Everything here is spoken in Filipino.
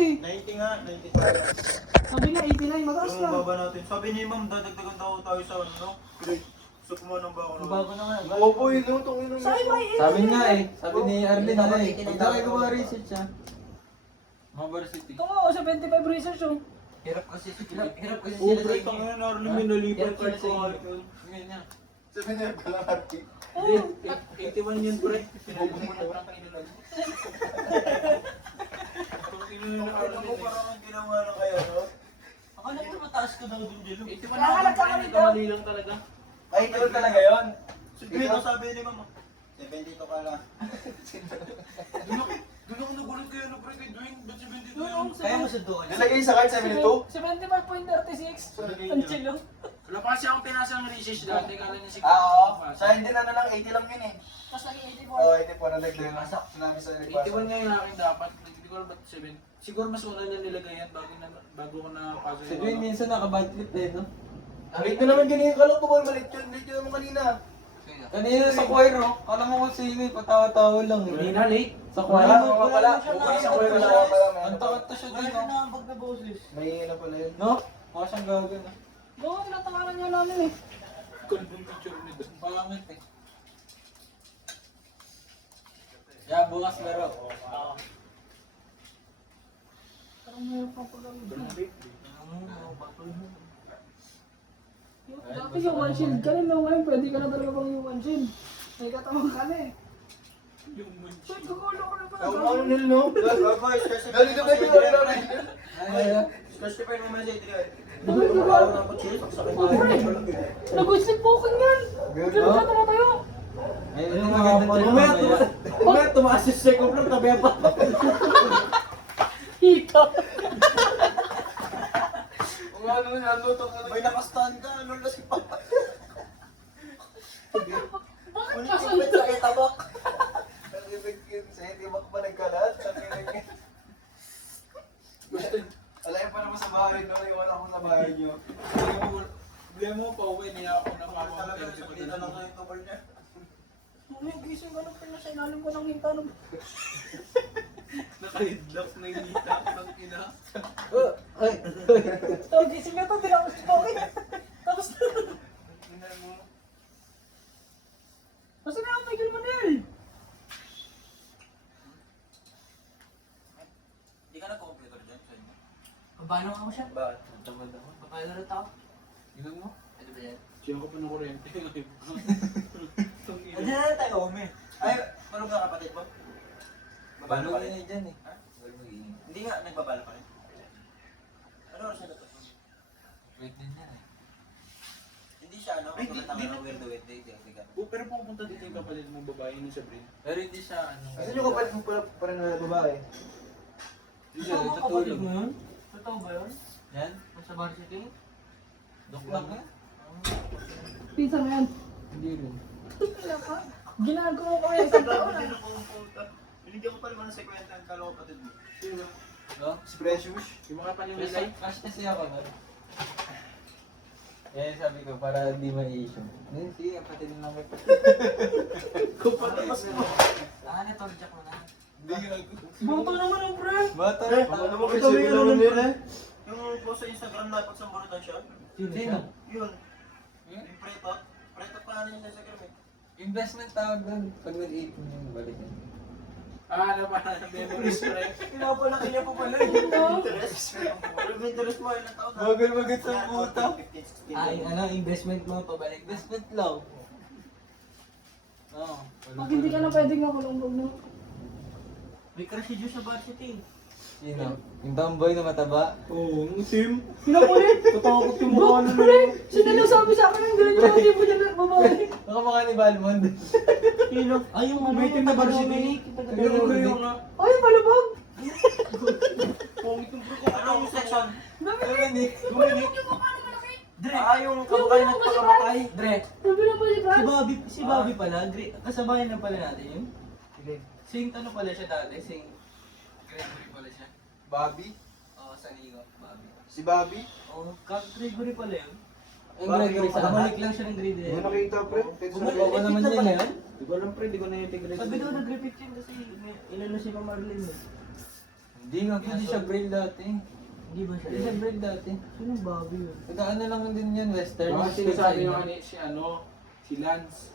90 nga, 90 tayo. Sabi nga 89, mataas Yung lang. baba natin. Sabi ni ma'am, dadagdagan daw tayo sa ano, no? Grade. So kumanang ba ako? Bago na nga. Opo, yun no, itong ino. Sabi may Sabi nga eh. Sabi ni Arlene na eh. Hindi Pagka kayo gumawa research ah. Mga varsity. Ito nga, 75 research oh. Hirap kasi sila Oo, sa pre, inyo. tangina na rin minalipat Hirap card sila sa ko. inyo. Ngayon niya. Sabi niya pala, Arki. Oo. 81 yun, pre. Sinabi mo na parang kailan. Alam mo, parang ang ginawa na kayo, no? Akala ko mataas ka daw dun, Jelo. Kaya nagkakalito. Kamali lang talaga. Ay, ikaw talaga yun. Sige, ito sabi ni ma'am. 72 ka lang. Doon ako nagulat kayo, no, pre, kay Dwayne. Ba't si Bendito Oo, yun? Kaya mo sa doon. Nilagay sa card 72? 75.36. Ang chill oh. Wala pa kasi akong pinasang research dati. Kala niya si Oo. Sa hindi na lang, 80 lang yun eh. Tapos naging 84. Oo, 84 na nagdala. Masak. Sinabi sa 81 nga yung akin dapat. Hindi ko alam ba't 7. Siguro mas una niya nilagay yan bago ko na pasok. Si Dwayne minsan nakabad trip eh no? Late na naman ganyan. Kala ko ba malit yun? Late yun naman kanina. Kanina sa choir oh. Kala mo kung sino eh. Patawa-tawa lang eh. Hindi na late. Sa choir. Wala nga pala. Bukas ako yung wala pala. Ang takot siya Wala din ka oh. na ang pag na boses. May ano pala yun. No? Mukha siyang gago na. Oo, tinatawanan niya namin eh. Kalbong picture nito. Pangit eh. Yeah, bukas meron. Parang mayroon pang pag-alala. Dati yung one shield ka rin, no? Ngayon pwede ka na talaga pang yung one shield. May katamang ka na eh. Wait, gugulo ko na pala. Ano nil, no? Guys, kasi Ganito ba yung ano na yun? Kasi pa yung mga sa Adrian. Gugulo. Ako chill, sakit Oh, pre! Nag-sleep walking yan! Bigla ka tumatayo! Ay, ito maganda trip mamaya. Mamaya tumaas yung second floor, tabi pa. Hika! Kung ano yun, ano to? May nakastand ka, ano na si Papa. Bakit Ulit kasan? yung sa itabak. Sa itibak pa nagkalat. Gusto, Alayin pa naman sa bahay, no? Iwan ako sa bahay niyo. bigyan mo pa uwi niya ako na mama. Talaga, dito lang sa ito niya. May gising ka na pala sa ilalim ko ng hinta ng... Nakahidlock na yung nita ng ina. Oh, gising na to, tinapos ko okay. Tapos na. Kasi nakapagil mo na yun. Hindi ka na-computer dyan sa inyo? Paano ako siya? Bakit? Tamad ako. Papalaro tao. Ilan mo? Ano ba yan? Siya ko pa ng kuryente. Ano na tayo, Ome? Ay, marunong ka kapatid mo? Babalo Balong pa rin? yun dyan eh. Ha? Balong yun. Hindi nga, nagbabala pa rin. Ano oras na to? Wait din yan eh. Hindi siya ano, Ay, katulad di- ng di- weird weight day. Pero pupunta dito yung kapalit mong babae ni Sabrina. Pero hindi siya ano. Kasi yung kapalit mo pa rin na babae. Hindi Ikaw siya ang kapatid natutulog. mo yun? Totoo ba yun? Yan? Nasa varsity? Doklang eh? Pizza na yan. Hindi rin. Ginagawa ko yan isang taon ah. Binigyan ko pa naman ng sekwenta ang kalo kapatid mo. No? Si Precious. Yung mga Kasi panilay. kasi ako no? Eh sabi ko para hindi ma-issue. Hindi, sige, kapatid lang kita. Kumpatapas mo. Ah, na-torjak mo na. Hindi ako. Buto naman ang pre. Bata Eh, na. ano mo Ito kasi may ano yun? Yung post sa Instagram na pag samburutan siya. Sino? Yun. Hmm? Yung preto. Preto pa ano yung sa Instagram eh. Investment tawag doon. Pag nag-8 mo yung balik yan. Ah, ano pa? Memories ko rin. Pinapalaki niya pa pala Interest. Yung interest mo, ilang taon na? Bagal-bagal sa puta. 15, 16. Ay, ano, investment mo pabalik. Investment lang. Oo. Pag hindi ka na pwedeng makulong no? May crush si Diyos sa varsity. Sino? Yung tomboy na mataba. Oo, ang team. Pinakulit. Tatakot yung Bakit mukha na pre? Sino sabi sa akin yung ganyan yung hindi mo dyan babae? Nakamaka ni Balmond. Sino? Ay, yung ano, May team na taga varsity. Dominic, yung taga Pero Dominic. yung na. Ay, palabag! Pongit yung bro ko. Anong section? Dominic! Dominic. Yung mukha na malaki! Dre, Ah, yung kamukha na pagkamatay. Dre, Sabi na ba si Brad? si Bobby pala, kasabayan na pala natin yun. Sing ano pala siya dati, sing Gregory pala siya. Bobby? Oo, sa Ligo, Bobby. Si Bobby? Oo, Gregory pala yun. Yung Gregory sa Bumalik lang siya ng grade Hindi 11. nakita, pre. Bumalik Ako naman yun eh. Di ko alam pre, di ko na-integrate. Sabi daw nag-repeat yun kasi inano si Ma'am Marlene eh. Hindi siya braille dati. Hindi ba Hindi siya braille dati. Sino Bobby yun? Nag-ano lang din yun, western. Baka sinasabi yung si Lance.